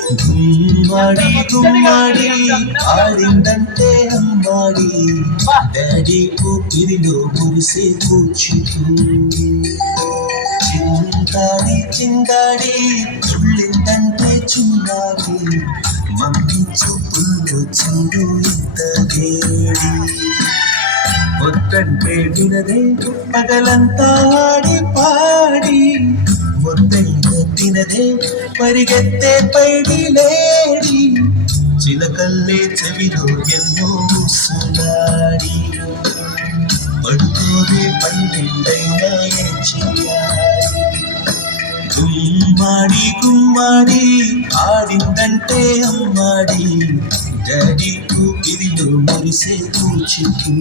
గుమ్మాడి గుమ్మాడి ఆడిందంటే అమ్మాడి డాడీ ఊపిరిలో మురిసే కూర్చుంది. చిందాడి చిందాడి చుళ్ళిందంటే చున్నాడి మమ్మీ చూపుల్లో చూడు ఇంత వేడి. వద్దంటే వినదే పగలంతా ఆడి పాడి మొత్తైన తినదే పరిగెత్తే పైడి లేడి. చిలకల్లే చెవిలో ఎన్నో సులాడి పడుకోదే పన్నెండైనా ఏం చెయ్యాలి. గుమ్మాడి గుమ్మాడి ఆడిందంటే అమ్మాడి డాడీ ఊపిరిలో మురిసే కూర్చుంది.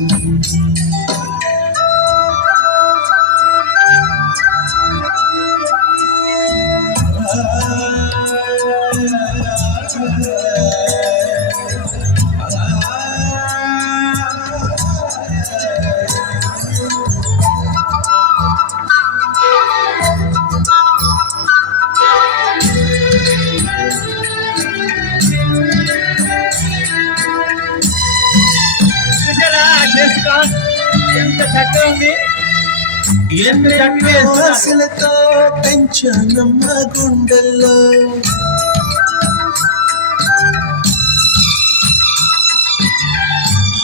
ఎన్నెన్నో ఆశలతో పెంచానమ్మ గుండెల్లో,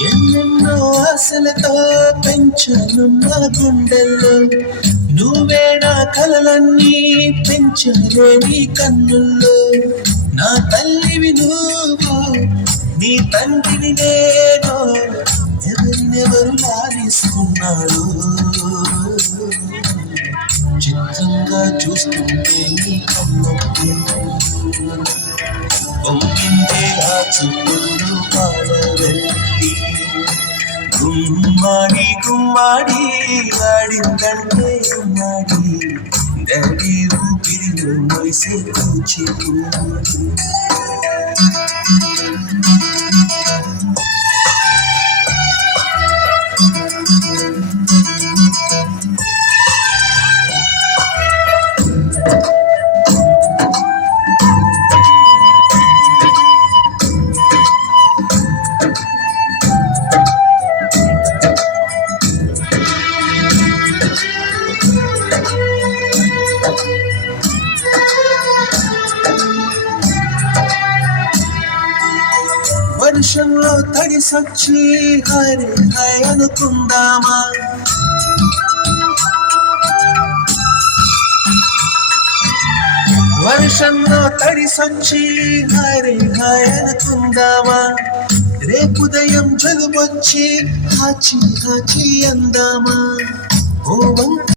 ఎన్నెన్నో ఆశలతో పెంచానమ్మ గుండెల్లో. నువ్వే నా కలలన్నీ పెంచలే నీ కన్నుల్లో. నా తల్లివి నువ్వు, నీ తండ్రిని నేను, ఎవరినెవరు లాలిస్తున్నారు. చిత్రంగా చూస్తుంటే నీ కన్నొప్పి పొంగిందే ఆ చూపులు పాలవెల్లి. గుమ్మాడి గుమ్మాడి ఆడిందంటే అమ్మాడి డాడీ ఊపిరిలో మురిసే కూచిపూడి. వర్షంలో తడిసొచ్చి హరి హై అనుకుందామా. వర్షంలో తడిసొచ్చి హరి హై అనుకుందామా. రేపుదయం జలుబొచ్చి హాచి హాచి అందామా. ఓ